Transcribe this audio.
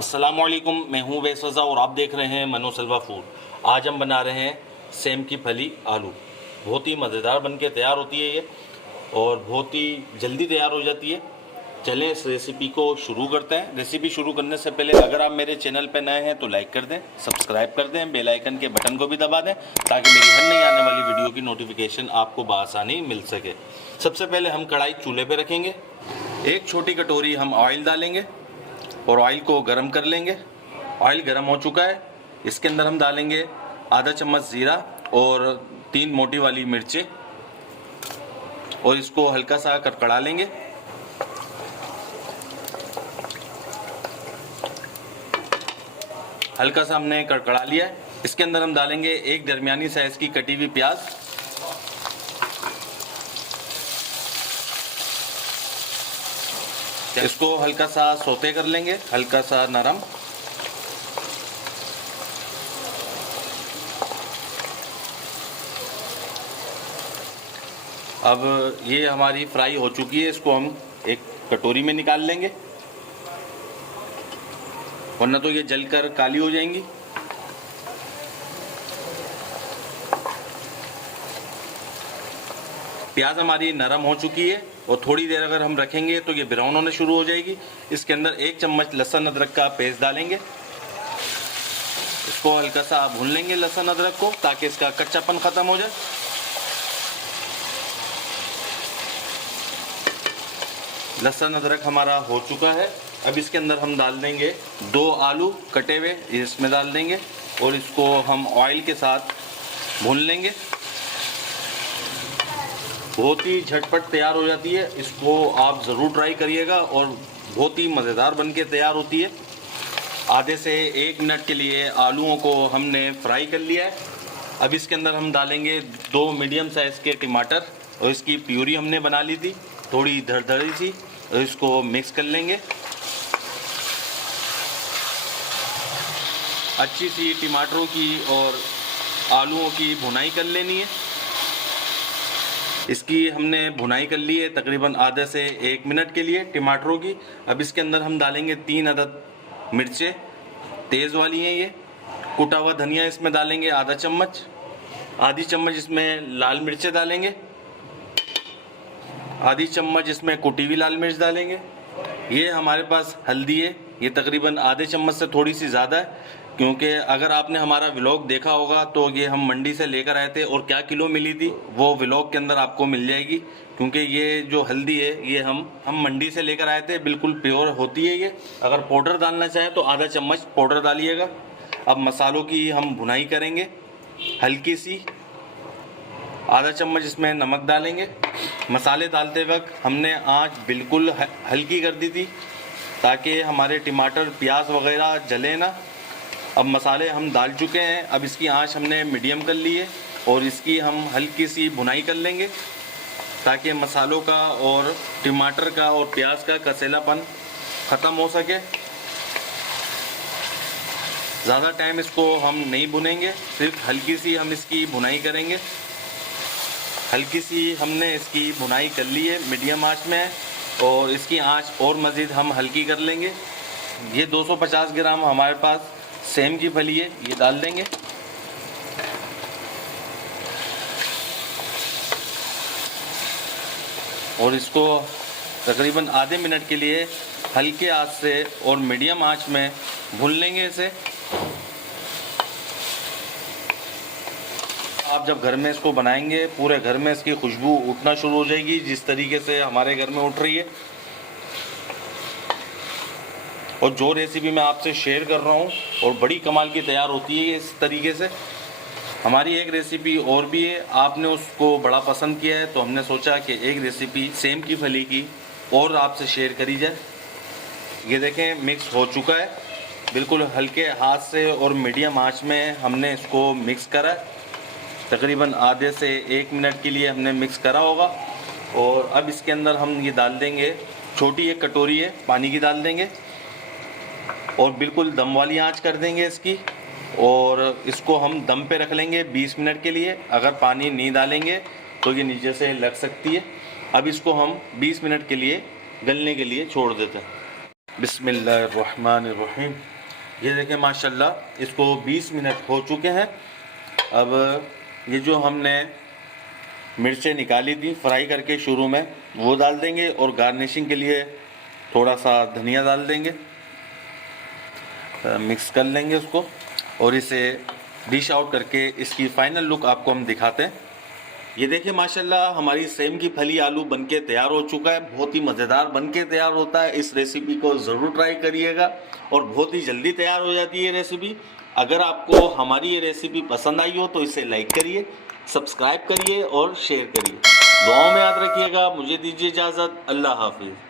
अस्सलामुअलैकुम, मैं हूं वैसवज़ा और आप देख रहे हैं मनोसलवा फूड। आज हम बना रहे हैं सेम की फली आलू। बहुत ही मज़ेदार बन के तैयार होती है ये और बहुत ही जल्दी तैयार हो जाती है। चलें इस रेसिपी को शुरू करते हैं। रेसिपी शुरू करने से पहले अगर आप मेरे चैनल पर नए हैं तो लाइक कर दें, सब्सक्राइब कर दें, बेल आइकन के बटन को भी दबा दें ताकि मेरी हर नई आने वाली वीडियो की नोटिफिकेशन आपको बआसानी मिल सके। सबसे पहले हम कढ़ाई चूल्हे पर रखेंगे। एक छोटी कटोरी हम ऑयल डालेंगे और ऑयल को गरम कर लेंगे। ऑयल गरम हो चुका है, इसके अंदर हम डालेंगे आधा चम्मच ज़ीरा और 3 मोटी वाली मिर्चें और इसको हल्का सा कड़कड़ा लेंगे। हल्का सा हमने कड़कड़ा लिया है। इसके अंदर हम डालेंगे एक दरमियानी साइज की कटी हुई प्याज। इसको हल्का सा सौते कर लेंगे, हल्का सा नरम। अब ये हमारी फ्राई हो चुकी है, इसको हम एक कटोरी में निकाल लेंगे वरना तो ये जलकर काली हो जाएंगी। प्याज हमारी नरम हो चुकी है और थोड़ी देर अगर हम रखेंगे तो ये ब्राउन होने शुरू हो जाएगी। इसके अंदर 1 चम्मच लहसुन अदरक का पेस्ट डालेंगे। इसको हल्का सा भून लेंगे लहसुन अदरक को ताकि इसका कच्चापन खत्म हो जाए। लहसुन अदरक हमारा हो चुका है। अब इसके अंदर हम डाल देंगे 2 आलू कटे हुए, इसमें डाल देंगे और इसको हम ऑयल के साथ भून लेंगे। बहुत ही झटपट तैयार हो जाती है, इसको आप ज़रूर ट्राई करिएगा और बहुत ही मज़ेदार बन के तैयार होती है। आधे से 1 मिनट के लिए आलूओं को हमने फ्राई कर लिया है। अब इसके अंदर हम डालेंगे 2 मीडियम साइज़ के टमाटर और इसकी प्यूरी हमने बना ली थी थोड़ी धड़धड़ी सी, और इसको मिक्स कर लेंगे। अच्छी सी टमाटरों की और आलूओं की भुनाई कर लेनी है। इसकी हमने भुनाई कर ली है तकरीबन आधे से 1 मिनट के लिए टमाटरों की। अब इसके अंदर हम डालेंगे 3 अदद मिर्चें, तेज़ वाली हैं ये। कुटा हुआ धनिया इसमें डालेंगे आधा चम्मच। आधी चम्मच इसमें लाल मिर्चें डालेंगे। आधी चम्मच इसमें कुटी हुई लाल मिर्च डालेंगे। ये हमारे पास हल्दी है, ये तकरीबन आधे चम्मच से थोड़ी सी ज़्यादा है क्योंकि अगर आपने हमारा व्लॉग देखा होगा तो ये हम मंडी से लेकर आए थे और क्या किलो मिली थी वो व्लॉग के अंदर आपको मिल जाएगी। क्योंकि ये जो हल्दी है ये हम मंडी से लेकर आए थे, बिल्कुल प्योर होती है ये। अगर पाउडर डालना चाहें तो आधा चम्मच पाउडर डालिएगा। अब मसालों की हम भुनाई करेंगे हल्की सी। आधा चम्मच इसमें नमक डालेंगे। मसाले डालते वक्त हमने आँच बिल्कुल हल्की कर दी थी ताकि हमारे टमाटर प्याज वगैरह जले ना। अब मसाले हम डाल चुके हैं। अब इसकी आंच हमने मीडियम कर ली है और इसकी हम हल्की सी भुनाई कर लेंगे ताकि मसालों का और टमाटर का और प्याज का कसेलापन ख़त्म हो सके। ज़्यादा टाइम इसको हम नहीं भुनेंगे, सिर्फ हल्की सी हम इसकी भुनाई करेंगे। हल्की सी हमने इसकी भुनाई कर ली है, मीडियम आंच में है और इसकी आंच और मज़ीद हम हल्की कर लेंगे। ये 250 ग्राम हमारे पास सेम की फली है, ये डाल देंगे। और इसको तकरीबन आधे मिनट के लिए हल्के आंच से और मीडियम आंच में भून लेंगे इसे। आप जब घर में इसको बनाएंगे पूरे घर में इसकी खुशबू उठना शुरू हो जाएगी, जिस तरीके से हमारे घर में उठ रही है। और जो रेसिपी मैं आपसे शेयर कर रहा हूँ और बड़ी कमाल की तैयार होती है इस तरीके से। हमारी एक रेसिपी और भी है, आपने उसको बड़ा पसंद किया है तो हमने सोचा कि एक रेसिपी सेम की फली की और आपसे शेयर करी जाए। ये देखें मिक्स हो चुका है, बिल्कुल हल्के हाथ से और मीडियम आंच में हमने इसको मिक्स करा है। तकरीबन आधे से 1 मिनट के लिए हमने मिक्स करा होगा। और अब इसके अंदर हम ये डाल देंगे, छोटी एक कटोरी है पानी की डाल देंगे और बिल्कुल दम वाली आंच कर देंगे इसकी और इसको हम दम पे रख लेंगे 20 मिनट के लिए। अगर पानी नहीं डालेंगे तो ये नीचे से लग सकती है। अब इसको हम 20 मिनट के लिए गलने के लिए छोड़ देते हैं। बिस्मिल्लाहिर्रहमानिर्रहीम। ये देखें माशाल्लाह इसको 20 मिनट हो चुके हैं। अब ये जो हमने मिर्चें निकाली थी फ्राई करके शुरू में, वो डाल देंगे और गार्निशिंग के लिए थोड़ा सा धनिया डाल देंगे। मिक्स कर लेंगे उसको और इसे डिश आउट करके इसकी फाइनल लुक आपको हम दिखाते हैं। ये देखिए माशाल्लाह हमारी सेम की फली आलू बनके तैयार हो चुका है। बहुत ही मज़ेदार बनके तैयार होता है। इस रेसिपी को ज़रूर ट्राई करिएगा और बहुत ही जल्दी तैयार हो जाती है ये रेसिपी। अगर आपको हमारी ये रेसिपी पसंद आई हो तो इसे लाइक करिए, सब्सक्राइब करिए और शेयर करिए। दुआओं में याद रखिएगा। मुझे दीजिए इजाज़त। अल्लाह हाफिज़।